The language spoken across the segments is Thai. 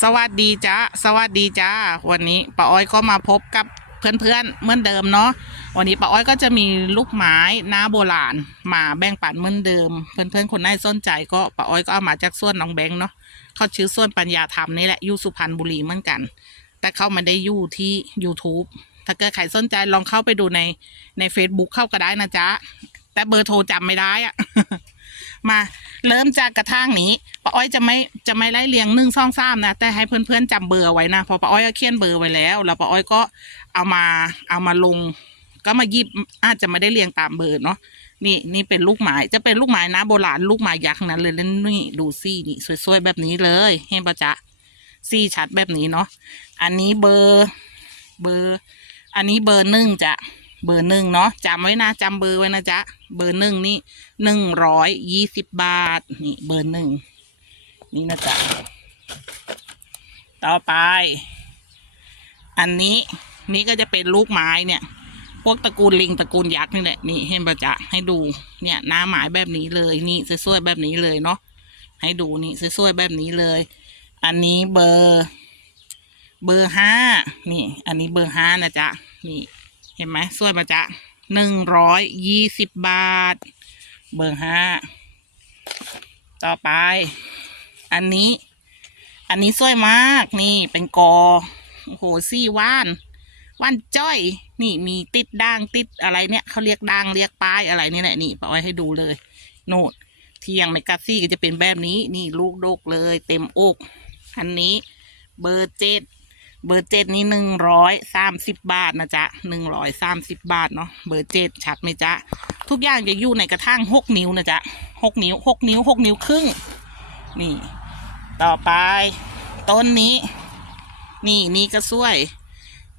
สวัสดีจ้าสวัสดีจ้าวันนี้ป้าอ้อยก็มาพบกับเพื่อนๆเหมือนเดิมเนาะวันนี้ป้าอ้อยก็จะมีลูกไม้หน้าโบราณมาแบ่งปันเหมือนเดิม เพื่อนๆคนไหนสนใจก็ป้าอ้อยก็เอามาจากส่วนน้องแบงค์เนาะเขาชื่อส่วนปัญญาธรรมนี่แหละอยู่สุพรรณบุรีเหมือนกัน แต่เขามาได้อยู่ที่ YouTube ถ้าเกิดใครสนใจลองเข้าไปดูในใน Facebook เข้าก็ได้นะจ๊ะแต่เบอร์โทรจำไม่ได้อะ มาเริ่มจากกระทั่งนี้ป้าอ้อยจะไม่จะไม่ไล่เรียงหนึ่งสองสามนะแต่ให้เพื่อนๆจำเบอร์ไว้นะพอป้าอ้อยเขียนเบอร์ไว้แล้ว แล้วป้าอ้อยก็เอามาเอามาลง ก็มายิบอาจจะไม่ได้เรียงตามเบอร์เนาะนี่นี่เป็นลูกไม้จะเป็นลูกไม้นะโบราณลูกไม้ยักษ์นั้นเลยแล้วนี่ดูซี่นี่สวยๆแบบนี้เลยเห็นปะจ๊ะซี่ชัดแบบนี้เนาะอันนี้เบอร์เบอร์ อันนี้เบอร์หนึ่งจะ เบอร์หนึ่งเนาะจำไว้นะจำเบอร์ไว้นะจ๊ะ เบอร์หนึ่งนี่หนึ่งร้อยยี่สิบบาท นี่เบอร์หนึ่งนี่นะจ๊ะ ต่อไป อันนี้นี่ก็จะเป็นลูกไม้เนี่ย พวกตระกูลลิงตระกูลยักษ์นี่แหละนี่ให้ประจะให้ดู เนี่ยหน้าไม้แบบนี้เลย นี่สวยๆแบบนี้เลยเนาะให้ดูนี่สวยๆแบบนี้เลย อันนี้เบอร์ เบอร์ห้านี่ อันนี้เบอร์ห้านะจ๊ะนี่ เห็นไหมสวยมาจ๊ะหนึ่งร้อยยี่สิบบาท เบอร์ห้าต่อไป อันนี้ อันนี้สวยมากนี่เป็นกอโอ้โหซี่ว่านว่านจ้อย นี่มีติดด่างติดอะไรเนี่ยเขาเรียกด่างเรียกป้ายอะไรนี่แหละนี่ปาไว้ให้ดูเลย โน่นที่ยังไม่กัดซี่ก็จะเป็นแบบนี้ นี่ลูกดกเลย เต็มอก อันนี้ เบอร์เจ็ด เบอร์เจ็ดนี่หนึ่งร้อยสามสิบบาทนะจ๊ะหนึ่งร้อยสามสิบบาทเนาะเบอร์เจ็ดชัดไหมจ๊ะทุกอย่างจะอยู่ในกระทั่งหกนิ้วนะจ๊ะหกนิ้วหกนิ้วหกนิ้วครึ่ง นี่ ต่อไป ต้นนี้ นี่นี่ก็สวย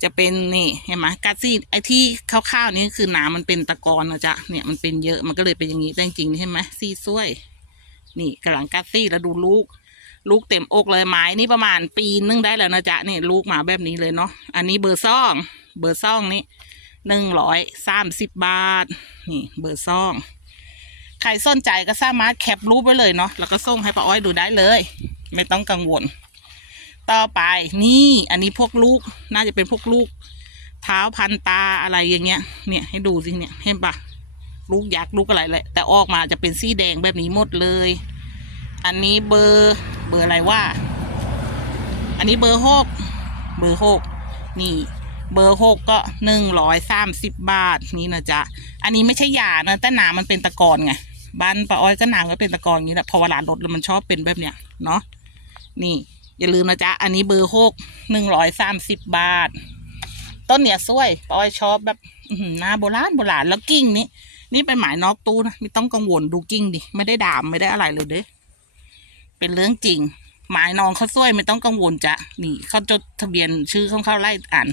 จะเป็นนี่เห็นไหมกาซี่ไอที่ข้าวๆนี่คือหนามันเป็นตะกอนนะจ๊ะเนี่ยมันเป็นเยอะมันก็เลยเป็นอย่างนี้แต่จริงๆใช่ไหมซี่สวย นี่กำลังกาซี่แล้วดูลูก ลูกเต็มอกเลยไม้นี่ประมาณปีนึงได้แล้วนะจ๊ะนี่ลูกหมาแบบนี้เลยเนาะอันนี้เบอร์ซ่อง เบอร์ซ่องนี่หนึ่งร้อยสามสิบบาท นี่ เบอร์ซ่อง ใครสนใจก็สามารถแคปรูปไว้เลยเนาะแล้วก็ส่งให้ป้าอ้อยดูได้เลย ไม่ต้องกังวล ต่อไปนี่อันนี้พวกลูกน่าจะเป็นพวกลูก เท้าพันตาอะไรอย่างเงี้ย เนี่ยให้ดูสิเนี่ยเห็นปะลูกยักษ์ลูกอะไรแหละแต่ออกมาจะเป็นสีแดงแบบนี้หมดเลย อันนี้เบอร์เบอร์อะไรว่า อันนี้เบอร์หกเบอร์หกนี่ เบอร์หกก็หนึ่งร้อยสามสิบบาทนี่นะจ๊ะ อันนี้ไม่ใช่ยานะแต่หนามันเป็นตะกอนไงบ้านป้าอ้อยก็หนางก็เป็นตะกอนอย่างนี้แหละพอเวลารถแล้วมันชอบเป็นแบบเนี้ยเนาะนี่อย่าลืมนะจ๊ะ อันนี้เบอร์หกหนึ่งร้อยสามสิบบาท ต้นเนี่ยสวยป้าอ้อยชอบแบบหน้าโบราณโบราณแล้วกิ่งนี้ นี่เป็นหมายนอกตู้นะไม่ต้องกังวลดูกิ่งดิ ไม่ได้ดามไม่ได้อะไรเลยเด้ เป็นเรื่องจริง หมายน้องเขาสวยไม่ต้องกังวลจ้ะนี่เขาจดทะเบียนชื่อของเขาไล่อ่าน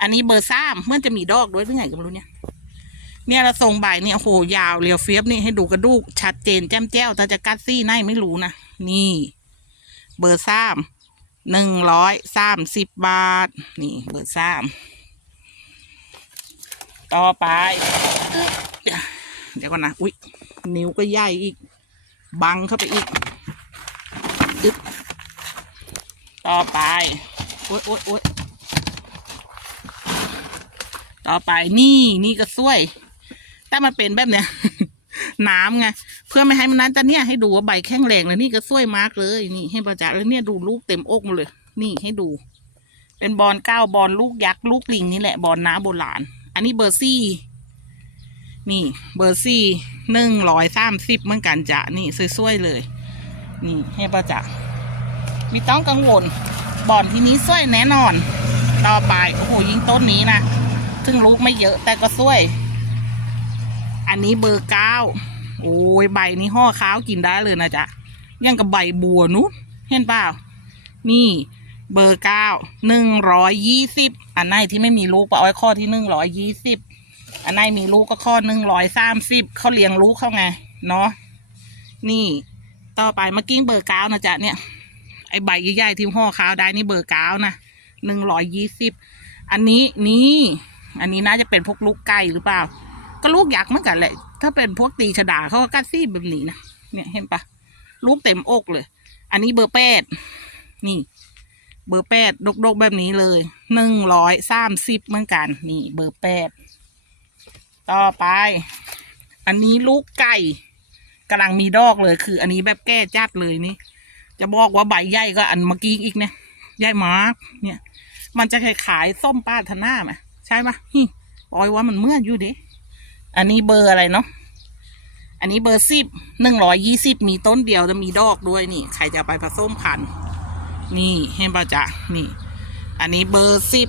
อันนี้เบอร์สามเมื่อจะมีดอกด้วยหรือไงก็ไม่รู้เนี่ย เนี่ยเราส่งใบเนี่ยโอ้โหยาวเรียวเฟียบนี่ให้ดูกระดูกชัดเจนแจ่มแจ้วแต่จะกัดซี่ไหนไม่รู้นะนี่ เบอร์สามหนึ่งร้อยสามสิบบาท นี่ เบอร์สามต่อไป เดี๋ยวก่อนนะ อุ๊ย นิ้วก็ใหญ่อีก บังเข้าไปอีก อึ๊บต่อไปโอ๊ยโอ๊ยโอ๊ยต่อไปนี่นี่ก็สวย แต่มันเป็นแบบเนี้ยน้ำไงเพื่อไม่ให้มันนั้นแต่เนี่ยให้ดูว่าใบแข็งแรงเลยนี่ก็สวยมากเลยนี่ ให้ประจักษ์แล้วเนี่ยดูลูกเต็มอกมาเลย นี่ให้ดู เป็นบอลเก้าบอลลูกยักษ์ลูกลิงนี่แหละบอลน้าโบราณอันนี้เบอร์ซี่ นี่เบอร์ซี่หนึ่งร้อยสามสิบเหมือนกันจ้ะนี่สวยๆเลย นี่ให้ประจักษ์ไม่ต้องกังวลบ่อลที่นี้สวยแน่นอน ต่อไปโอ้โหยิ่งต้นนี้นะถึงลูกไม่เยอะแต่ก็สวย อันนี้เบอร์เก้าโอ้ยใบนี้ห่อข้าวกินได้เลยนะจ๊ะยังกับใบบัวนุเห็นเปล่า นี่เบอร์เก้าหนึ่งร้อยยี่สิบอันไหนที่ไม่มีลูกปะอ้อยข้อที่หนึ่งร้อยยี่สิบอันไหนมีลูกก็ข้อหนึ่งร้อยสามสิบเขาเลี้ยงลูกเขาไง เนาะนี่ ต่อไปเมื่อกี้เบอร์เก้านะจ๊ะเนี่ย ไอใบใหญ่ๆที่ห่อข้าวได้นี่เบอร์เก้านะหนึ่งร้อยยี่สิบอันนี้นี่อันนี้น่าจะเป็นพวกลูกไก่หรือเปล่า ก็ลูกยักษ์เหมือนกันแหละ ถ้าเป็นพวกตีชดาเขาก็กัดซี่แบบนี้นะเนี่ยเห็นปะลูกเต็มอกเลย อันนี้เบอร์แปดนี่ เบอร์แปดดกๆแบบนี้เลยหนึ่งร้อยสามสิบเหมือนกัน นี่ เบอร์แปดต่อไป อันนี้ลูกไก่ กำลังมีดอกเลย คือ อันนี้แบบแก้จัดเลยนี่ จะบอกว่าใบใหญ่ก็อันเมื่อกี้อีกเนี่ยใหญ่มากเนี่ย มันจะคล้ายๆส้มป้าทนาไหมใช่ปะฮิบอยว่ามันเมื่ออยู่เด้อันนี้เบอร์อะไรเนาะอันนี้เบอร์สิบหนึ่งร้อยยี่สิบมีต้นเดียวจะมีดอกด้วยนี่ใครจะไปผสมพันธุ์นี่เห็นป่ะจ๊ะนี่ อันนี้เบอร์สิบ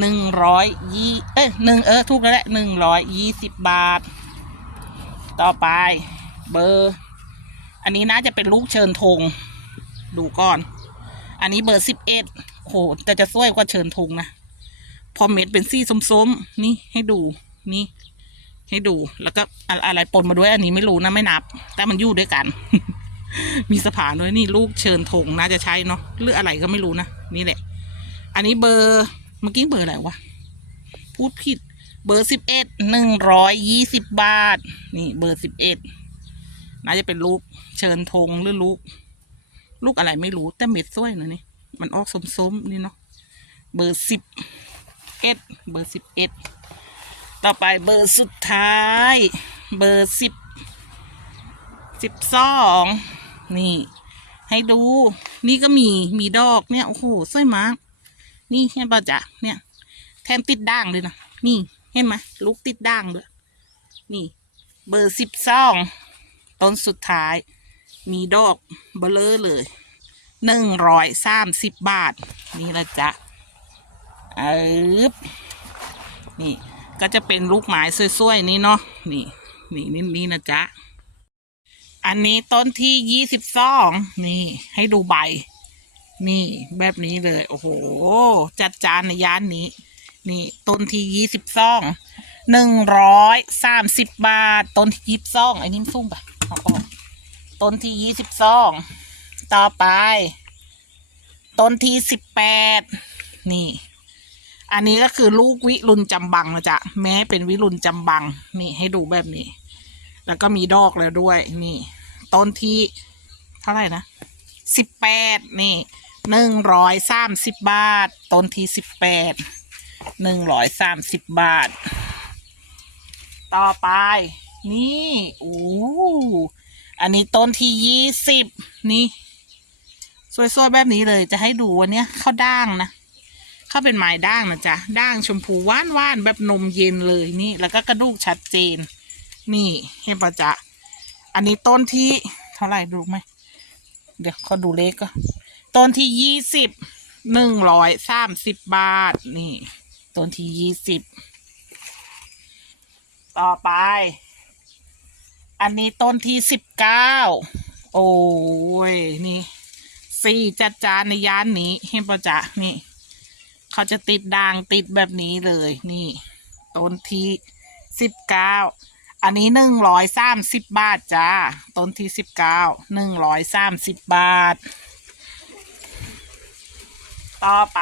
หนึ่งร้อยยี่เอ้ยหนึ่งเออถูกแล้วแหละหนึ่งร้อยยี่สิบบาท ต่อไป เบอร์ อันนี้น่าจะเป็นลูกเชิญธงดูก่อน อันนี้เบอร์สิบเอ็ดโหแต่จะสวยกว่าเชิญธงนะพอเม็ดเป็นสี่ส้มๆนี่ให้ดูนี่ ให้ดูแล้วก็อะไรปนมาด้วยอันนี้ไม่รู้นะไม่นับ แต่มันอยู่ด้วยกัน มีสะพานด้วยนี่ลูกเชิญธงน่าจะใช่เนาะหรืออะไรก็ไม่รู้นะนี่แหละ อันนี้เบอร์เมื่อกี้เบอร์อะไรวะพูดผิดเบอร์สิบเอ็ดหนึ่งร้อยยี่สิบบาท นี่เบอร์สิบเอ็ด น่าจะเป็นลูกเชิญธงหรือลูก ลูกอะไรไม่รู้แต่เม็ดสวยนะนี่ มันออกส้มๆนี่เนาะ เบอร์สิบเอ็ด เบอร์สิบเอ็ด ต่อไปเบอร์สุดท้าย เบอร์สิบ สิบสอง นี่ ให้ดู นี่ก็มี มีดอกเนี่ย โอ้โห สวยมาก นี่เห็นป่ะจ๊ะ เนี่ย แทนติดด่างเลยนะ นี่ เห็นไหมลูกติดด่างด้วยนี่ เบอร์สิบสอง ต้นสุดท้าย มีดอกเบลอเลยหนึ่งร้อยสามสิบบาท นี่ละจ๊ะเอ๊บนี่ก็จะเป็นลูกไม้สวยๆ นี่เนาะนี่นี่นี่นี่นะจ๊ะ อันนี้ต้นที่ยี่สิบสองนี่ ให้ดูใบ นี่แบบนี้เลย โอ้โห จัดจานในย่านนี้ นี่ต้นที่ยี่สิบสองหนึ่งร้อยสามสิบบาท ต้นที่ยี่สิบสองไอ้นี่มสุ่มปะ ต้นที่ยี่สิบสองต่อไป ต้นที่สิบแปดนี่ อันนี้ก็คือลูกวิรุณจำบังนะจ๊ะแม้เป็นวิรุณจำบัง นี่ให้ดูแบบนี้ แล้วก็มีดอกแล้วด้วย นี่ ต้นที่เท่าไหร่นะสิบแปดนี่หนึ่งร้อยสามสิบบาท ต้นที่สิบแปดหนึ่งร้อยสามสิบบาท ต่อไป นี่อู้อันนี้ต้นที่ยี่สิบนี่ สวยๆแบบนี้เลยจะให้ดูวันเนี้ยข้าวด่างนะข้าวเป็นไม้ด่างนะจ๊ะด่างชมพูหวานๆแบบนมเย็นเลยนี่ แล้วก็กระดูกชัดเจน นี่เห็นปะจ๊ะอันนี้ต้นที่เท่าไหร่ดูไหมเดี๋ยวเขาดูเลขก็ต้นที่ยี่สิบหนึ่งร้อยสามสิบบาท นี่ ต้นที่ยี่สิบต่อไป อันนี้ต้นที่สิบเก้าโอ้ยนี่สี่จัดจานในย่านนี้เห็นปะจ๊ะนี่ เขาจะติดด่างติดแบบนี้เลยนี่ ต้นที่สิบเก้าอันนี้หนึ่งร้อยสามสิบบาทจ้าต้นที่สิบเก้าหนึ่งร้อยสามสิบบาท ต่อไป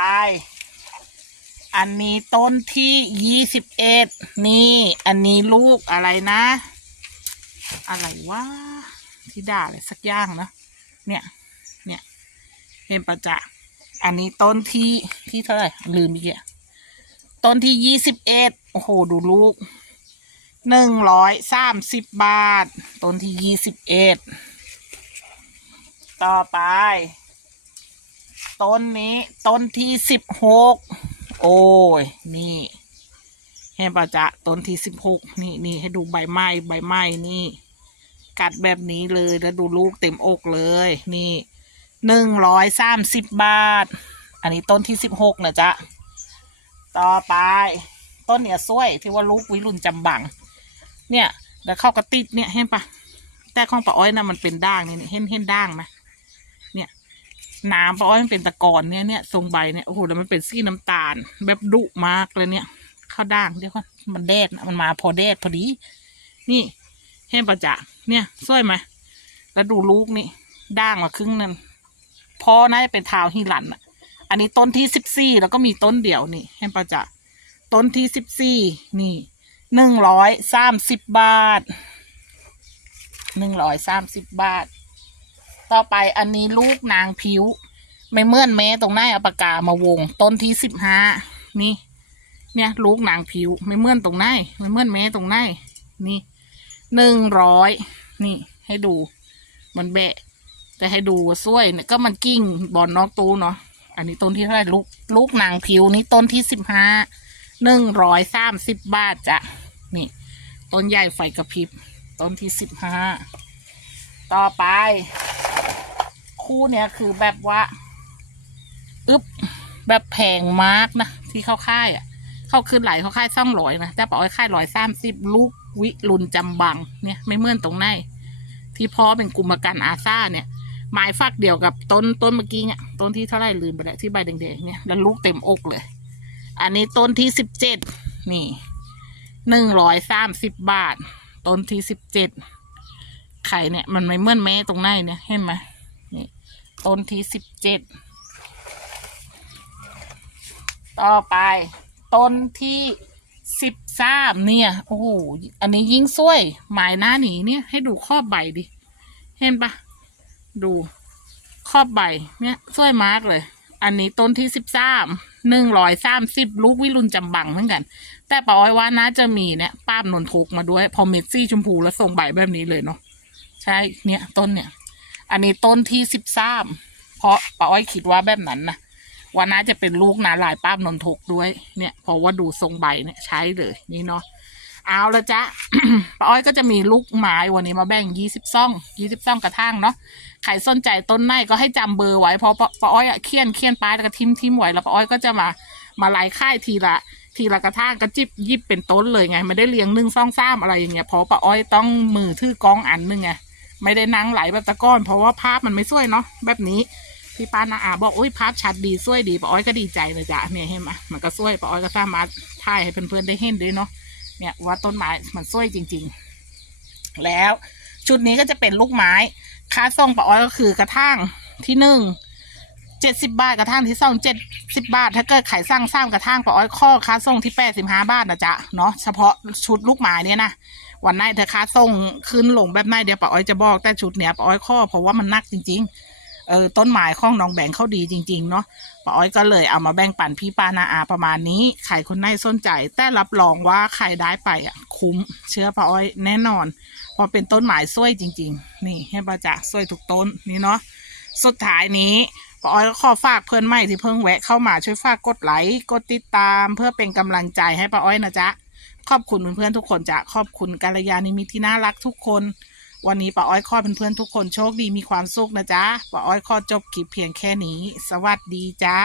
อันนี้ต้นที่ยี่สิบเอ็ดนี่ อันนี้ลูกอะไรนะ อะไรวะที่ด่าอะไรสักอย่างนะเนี่ย เนี่ยเห็นปะจ๊ะอันนี้ต้นที่ที่เท่าไหร่ลืมอีกอะต้นที่ยี่สิบเอ็ดโอ้โห ดูลูกหนึ่งร้อยสามสิบบาท ต้นที่ยี่สิบเอ็ดต่อไป ต้นนี้ต้นที่สิบหกโอ้ย นี่เห็นปะจ๊ะต้นที่สิบหกนี่นี่ให้ดูใบไม้ใบไม้นี่ กัดแบบนี้เลยแล้วดูลูกเต็มอกเลย นี่หนึ่งร้อยสามสิบบาท อันนี้ต้นที่สิบหกนะจ๊ะ ต่อไป ต้นเนี่ยสวยที่ว่าลูกวิรุณจำบัง เนี่ยแล้วเข้ากระติดเนี่ยเห็นปะแต่ของป้าอ้อยนะมันเป็นด่างนี่เห็นเห็นด่างไหมเนี่ยน้ำป้าอ้อยมันเป็นตะกอนเนี่ยเนี่ยทรงใบเนี่ยโอ้โหแล้วมันเป็นสีน้ำตาล แบบดุมากเลยเนี่ยข้าวด่างเดี๋ยวก่อนมันแดดมันมาพอแดดพอดี นี่ เห็นปะจ๊ะเนี่ยสวยไหมแล้วดูลูกนี่ด่างมาครึ่งนึงพอน่าจะเป็นท้าฮิลันอะ อันนี้ต้นที่สิบสี่แล้วก็มีต้นเดียวนี่เห็นปะจ๊ะต้นที่สิบสี่นี่หนึ่งร้อยสามสิบบาทหนึ่งร้อยสามสิบบาท ต่อไปอันนี้ลูกนางผิว ไม่เมื่อนแม้ตรงหน้าอปากามาวง ต้นที่สิบห้านี่ เนี่ย ลูกนังผิว ไม่เมื่อนตรงหน้าไม่เมื่อนแม้ตรงหน้านี่ หนึ่งร้อยนี่ ให้ดู มันแบะ จะให้ดูว่าสวยเนี่ยก็มันกิ้งบอลนอกตูเนาะอันนี้ต้นที่เท่าไหร่ลูกลูกหนังผิวนี่ต้นที่สิบห้าหนึ่งร้อยสามสิบบาทจ้ะนี่ต้นใหญ่ไฟกระพริบ ต้นที่สิบห้าต่อไป คู่เนี้ยคือแบบว่า อึบแบบแพงมากนะ ที่เข้าค่ายอะ เข้าคืนไหลเขาค่ายซ่องร้อยนะแต่ปออ้อยค่ายร้อยสามสิบลูกวิรุณจำบังเนี่ยไม่เมื่อนตรงไหนที่พ่อเป็นกลุ่มกันอาซาเนี่ยหมายฝักเดียวกับต้นต้นเมื่อกี้เนี่ยต้นที่เท่าไหร่ลืมไปแล้วที่ใบแดงๆเนี่ยแล้วลูกเต็มอกเลย อันนี้ต้นที่สิบเจ็ดนี่หนึ่งร้อยสามสิบบาท ต้นที่สิบเจ็ดไข่เนี่ย มันไม่เมื่อนแม่ตรงไหนเนี่ยเห็นไหมนี่ต้นที่สิบเจ็ดต่อไป ต้นที่สิบสามเนี่ย โอ้โห อันนี้ยิ่งสวย หมายหน้าหนีเนี่ย ให้ดูครอบใบดิ เห็นปะ ดูครอบใบ เนี่ยสวยมากเลย อันนี้ต้นที่สิบสามหนึ่งร้อยสามสิบลูกวิรุณจำบังเหมือนกัน แต่ป้าอ้อยว่าน่าจะมีเนี่ย ป้ามนนทุกมาด้วย พอเม็ดซี่ชมพูแล้วส่งใบแบบนี้เลยเนาะ ใช่ เนี่ยต้นเนี่ย อันนี้ต้นที่สิบสามเพราะป้าอ้อยคิดว่าแบบนั้นนะ ว่าน่าจะเป็นลูกนาลายป้ามนนทุกด้วย เนี่ยเพราะว่าดูทรงใบเนี่ยใช้เลยนี่เนาะเอาละจ๊ะป้าอ้อยก็จะมีลูกไม้วันนี้มาแบ่งยี่สิบซ่องยี่สิบซ่องกระถางเนาะใครสนใจต้นไหนก็ให้จำเบอร์ไว้เพราะป้าอ้อยอะเคียนเคียนปลายแล้วก็ทิมทิมไว้แล้วป้าอ้อยก็จะมามาไล่ค่ายทีละทีละกระถางกระจิบยิบเป็นต้นเลยไง ไม่ได้เลี้ยงหนึ่งซ่องซ้ำอะไรอย่างเงี้ยเพราะป้าอ้อยต้องมือถือก้องอันหนึงไงไม่ได้นั่งไหลแบบตะก้อน เพราะว่าภาพมันไม่สวยเนาะแบบนี้ พี่ป้านาอาบอกโอ้ยภาพชัดดีสวยดีป้าอ้อยก็ดีใจเลยจ้ะเนี่ยเห็นไหมมันก็สวยป้าอ้อยก็สามารถถ่ายให้เพื่อนๆได้เห็นด้วยเนาะเนี่ยว่าต้นไม้มันสวยจริง ๆ แล้วชุดนี้ก็จะเป็นลูกไม้ค่าส่งปะอ้อยก็คือกระทั่งที่หนึ่งเจ็ดสิบบาทกระทั่งที่สองเจ็ดสิบบาท ถ้าเกิดขายสร้างสร้างกระทั่งปะอ้อยข้อค่าส่งที่แปดสิบห้าบาทนะจ๊ะเนาะเฉพาะชุดลูกไม้เนี่ยนะวันไหนเธอค่าส่งขึ้นลงแบบไหนเดี๋ยวปะอ้อยจะบอกแต่ชุดเนี้ยปะอ้อยข้อเพราะว่ามันหนักจริง ๆ เออต้นไม้ข้องน้องแบงเขาดีจริง ๆ เนาะป้าอ้อยก็เลยเอามาแบ่งปันพี่ปานาอาประมาณนี้ใครคนไหนสนใจ แต่รับรองว่าใครได้ไปอะคุ้ม เชื่อป้าอ้อยแน่นอนเพราะเป็นต้นไม้สวยจริง ๆ นี่ให้ประจักษ์สวยทุกต้นนี่เนาะสุดท้ายนี้ป้าอ้อยก็ขอฝากเพื่อนใหม่ที่เพิ่งแวะเข้ามาช่วยฝากกดไลค์กดติดตาม เพื่อเป็นกำลังใจให้ป้าอ้อยนะจ๊ะขอบคุณเพื่อนๆทุกคนจ้ะขอบคุณกัลยาณิมิตที่น่ารักทุกคน วันนี้ป้าอ้อยขอเพื่อนๆทุกคนโชคดีมีความสุขนะจ๊ะป้าอ้อยขอจบคลิปเพียงแค่นี้ สวัสดีจ้า